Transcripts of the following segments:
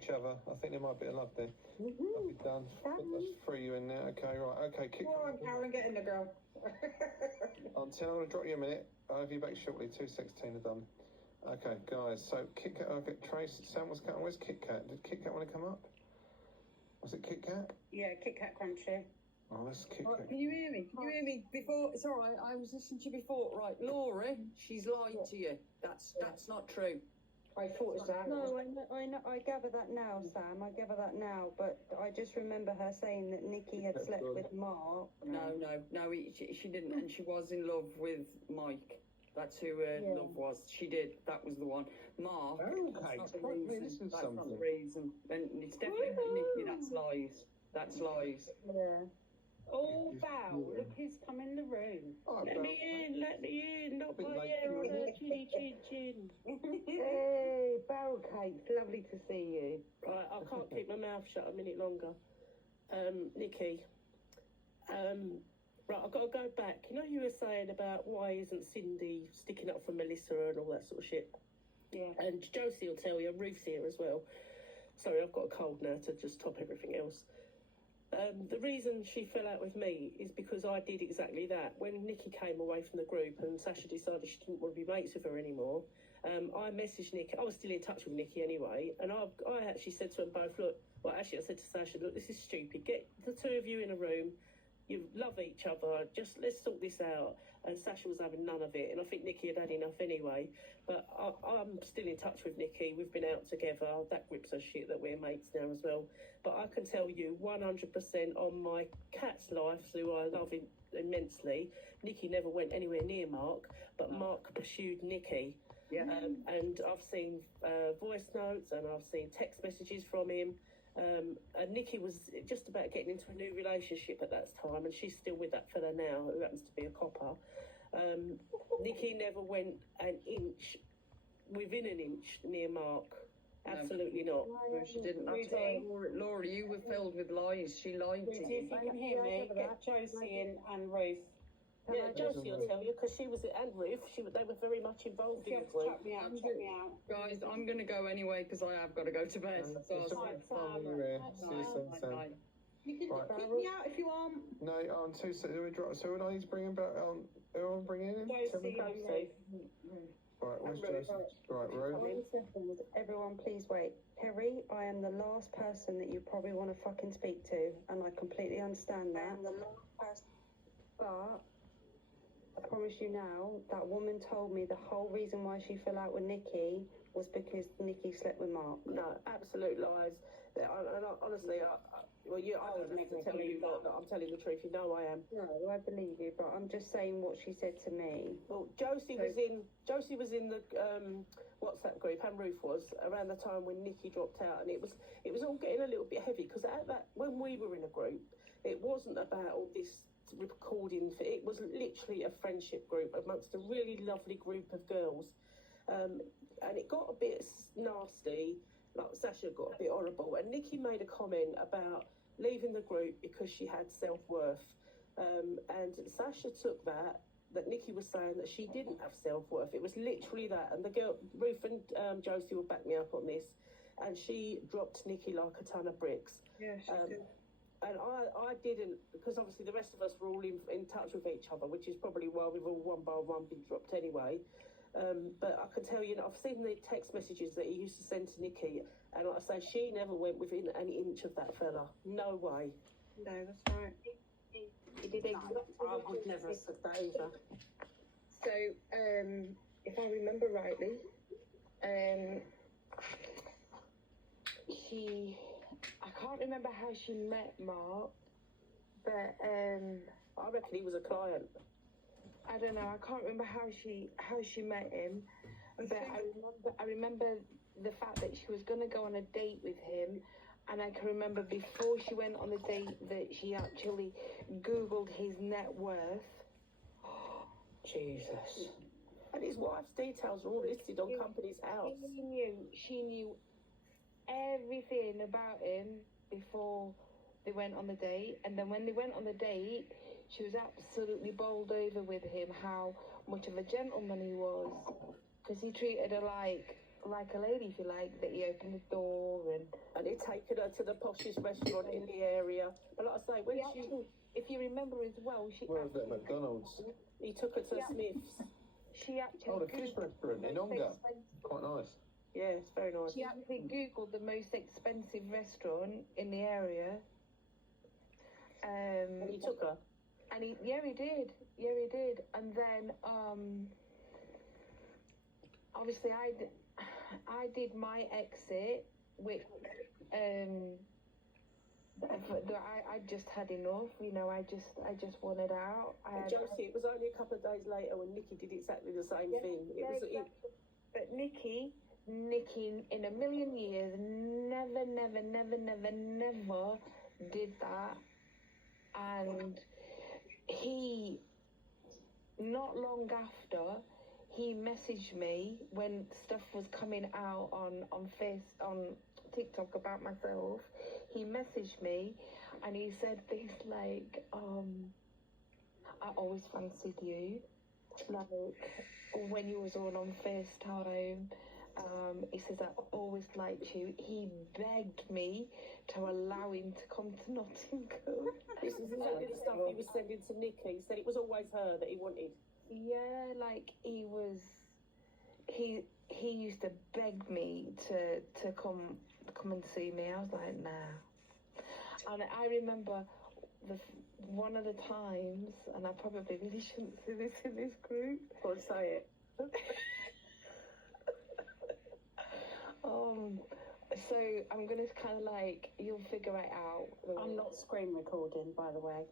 each other. I think there might be a love there. I'll be done. Let's free you in now. Okay, right. Okay, kick. Come on, Karen, get in the girl. I'm going to drop you a minute. I'll have you back shortly. 2:16 are done. Okay, guys. So Kit Kat. I'll get Trace. Sam was cutting. Where's Kit Kat? Did Kit Kat want to come up? Was it Kit Kat? Yeah, Kit Kat Crunchy. Oh, that's Kit Kat. Can you hear me? Can you hear me? Before, it's all right. I was listening to you before. Right, Laura, she's lied to you. That's not true. I thought it was that. No, I know, I gather that now, Sam. I gather that now. But I just remember her saying that Nikki had slept with Mark. No, she didn't, and she was in love with Mike. That's who her love was. She did. That was the one. Mark. Okay, That's not the reason. That's not the reason. And it's definitely not Nikki. That's lies. That's lies. Yeah. Oh, Bow, look who's come in the room. Oh, let me in, not my hair on her chinny chin. Hey, Barrel Cake, lovely to see you. Right, I can't keep my mouth shut a minute longer. Nikki, right, I've got to go back. You know, you were saying about why isn't Cindy sticking up for Melissa and all that sort of shit? Yeah. And Josie will tell you, Ruth's here as well. Sorry, I've got a cold now to just top everything else. The reason she fell out with me is because I did exactly that. When Nikki came away from the group and Sasha decided she didn't want to be mates with her anymore, I messaged Nikki. I was still in touch with Nikki anyway, and I actually said to them both, look, well, actually I said to Sasha, look, this is stupid. Get the two of you in a room. You love each other. Just let's sort this out. And Sasha was having none of it, and I think Nikki had had enough anyway. But I'm still in touch with Nikki. We've been out together. That grips her shit that we're mates now as well. But I can tell you 100% on my cat's life, who I love immensely, Nikki never went anywhere near Mark, but Mark pursued Nikki. Yeah. And I've seen voice notes and I've seen text messages from him. And Nikki was just about getting into a new relationship at that time, and she's still with that fella now, who happens to be a copper. Nikki never went within an inch near Mark. Absolutely not. No, she didn't. Laura, you were filled with lies. She lied to you. If you can hear me, get Josie and Ruth. Yeah, Josie will tell you, because she was, and Ruth, they were very much involved in it. Check me out. Guys, I'm going to go anyway because I have got to go to bed. See you soon, Sam. You can kick me out if you want. No, on two. So would I need to bring him back on? Who am I bringing in? Josie. Right, where's Josie? Right, Rose. 1 second, everyone, please wait. Perry, I am the last person that you probably want to fucking speak to, and I completely understand that. But I promise you now, that woman told me the whole reason why she fell out with Nikki was because Nikki slept with Mark. No, absolute lies. And honestly, I don't have to tell you that I'm telling the truth. You know I am. No, I believe you, but I'm just saying what she said to me. Well, Josie was in the WhatsApp group, and Ruth was, around the time when Nikki dropped out, and it was all getting a little bit heavy, because at that, when we were in a group, it wasn't about all this recording. It was literally a friendship group amongst a really lovely group of girls, and it got a bit nasty. Like Sasha got a bit horrible, and Nikki made a comment about leaving the group because she had self-worth, and Sasha took that Nikki was saying that she didn't have self-worth. It was literally that, and the girl Ruth and Josie will back me up on this, and she dropped Nikki like a ton of bricks. Yeah, she did. And I didn't, because obviously the rest of us were all in touch with each other, which is probably why we've all one by one been dropped anyway. But I can tell you, I've seen the text messages that he used to send to Nikki, and like I say, she never went within an inch of that fella. No way. No, that's right. He did exactly. I would never have said that either. So, if I remember rightly, I can't remember how she met Mark, but I reckon he was a client. I don't know. I can't remember how she met him, but I remember the fact that she was going to go on a date with him, and I can remember before she went on the date that she actually Googled his net worth. Jesus. And his wife's details are all listed on Company's House. She knew everything about him before they went on the date, and then when they went on the date, she was absolutely bowled over with him, how much of a gentleman he was, because he treated her like a lady, if you like, that he opened the door taken her to the poshest restaurant in the area. But like I say, when if you remember as well, Where's that McDonald's? he took her to Smith's. she actually Oh, the fish restaurant in Onga. Quite nice. Yeah, it's very nice. She actually googled the most expensive restaurant in the area. And he took her. And he did. Yeah, he did. And then, obviously, I did my exit, which, I just had enough. You know, I just wanted out. Josie, it was only a couple of days later when Nikki did exactly the same thing. Exactly. But Nikki, in a million years, never did that. And he, not long after, he messaged me when stuff was coming out on TikTok about myself. He messaged me and he said things like, I always fancied you, like when you was all on FaceTime. He says, I always liked you. He begged me to allow him to come to Nottingham. This is exactly the stuff he was sending to Nikki. He said it was always her that he wanted. Yeah, like he used to beg me to come and see me. I was like, nah. And I remember one of the times, and I probably really shouldn't say this in this group. Go on, say it. So I'm gonna kind of like, you'll figure it out. I'm not screen recording, by the way.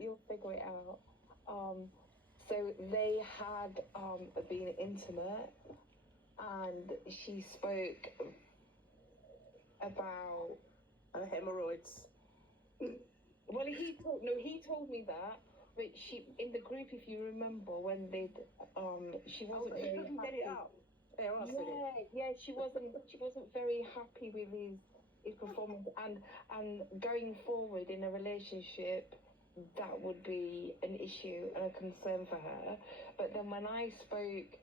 You'll figure it out. So they had been intimate, and she spoke about Her hemorrhoids. Well, he told me that, but she in the group, if you remember, when they she wasn't very couldn't happy. get it up. There, I said it. Yeah, she wasn't very happy with his performance, and going forward in a relationship, that would be an issue and a concern for her. But then when I spoke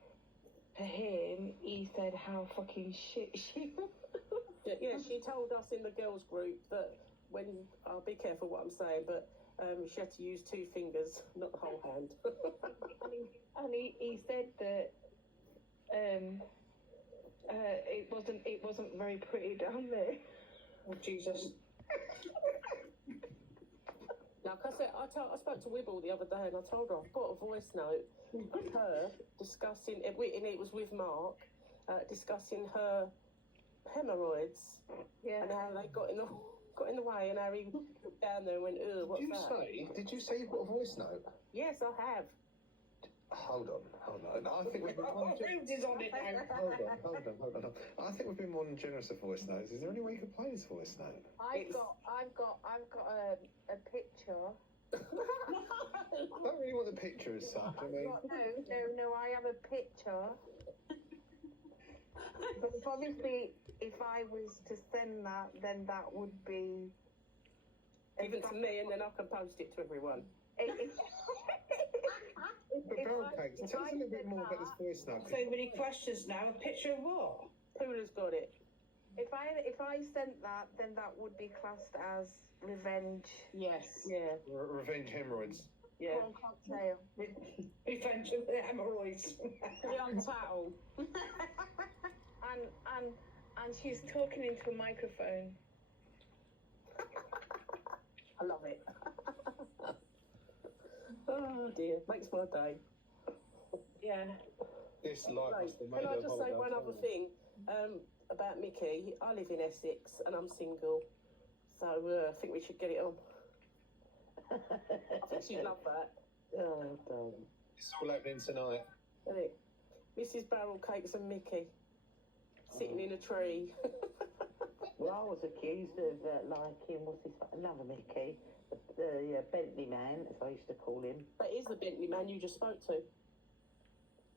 to him, he said how fucking shit she was. Yeah, she told us in the girls group that when, I'll be careful what I'm saying, but she had to use 2 fingers, not the whole hand. and he said that it wasn't very pretty down there. Oh, Jesus. Like I said, I spoke to Wibble the other day and I told her I've got a voice note of her discussing, and it was with Mark, discussing her hemorrhoids and how they got in the way, and how he looked down there and went, ugh, what's that? Did you say you've got a voice note? Yes, I have. Hold on. I think we've been more is on it now. Hold on. I think we've been more than generous of voice notes. Is there any way you could play this voice note? I've got a picture. I don't really want the picture as such. I mean, No, I have a picture. But obviously, if I was to send that, then that would be Even to me, and then I can post it to everyone. but Barrel Cakes, tell us a little bit more about this voice note. So many questions now. A picture of what? Pula's got it. If I sent that, then that would be classed as revenge. Yes. Yeah. Revenge hemorrhoids. Yeah. Corn cocktail. Revenge of the hemorrhoids. The untattle. And she's talking into a microphone. I love it. Oh dear, makes my day. Yeah. This life Right. was the Can I just say one other thing about Mickey? I live in Essex and I'm single, so I think we should get it on. I think she'd love that. Oh, darling. It's all happening tonight. Isn't it? Mrs. Barrel Cakes and Mickey sitting in a tree. Well, I was accused of liking, another Mickey, the Bentley man, as I used to call him. That is the Bentley man you just spoke to.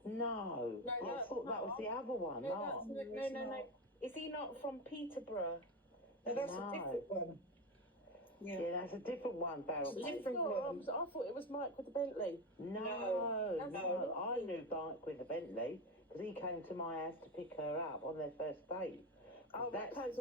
No, I thought that was the other one. No. Is he not from Peterborough? No, that's No. a different one. Yeah, that's a different one, Barrel. I thought it was Mike with the Bentley. No, No. I knew Mike with the Bentley because he came to my house to pick her up on their first date. Oh, That's- that came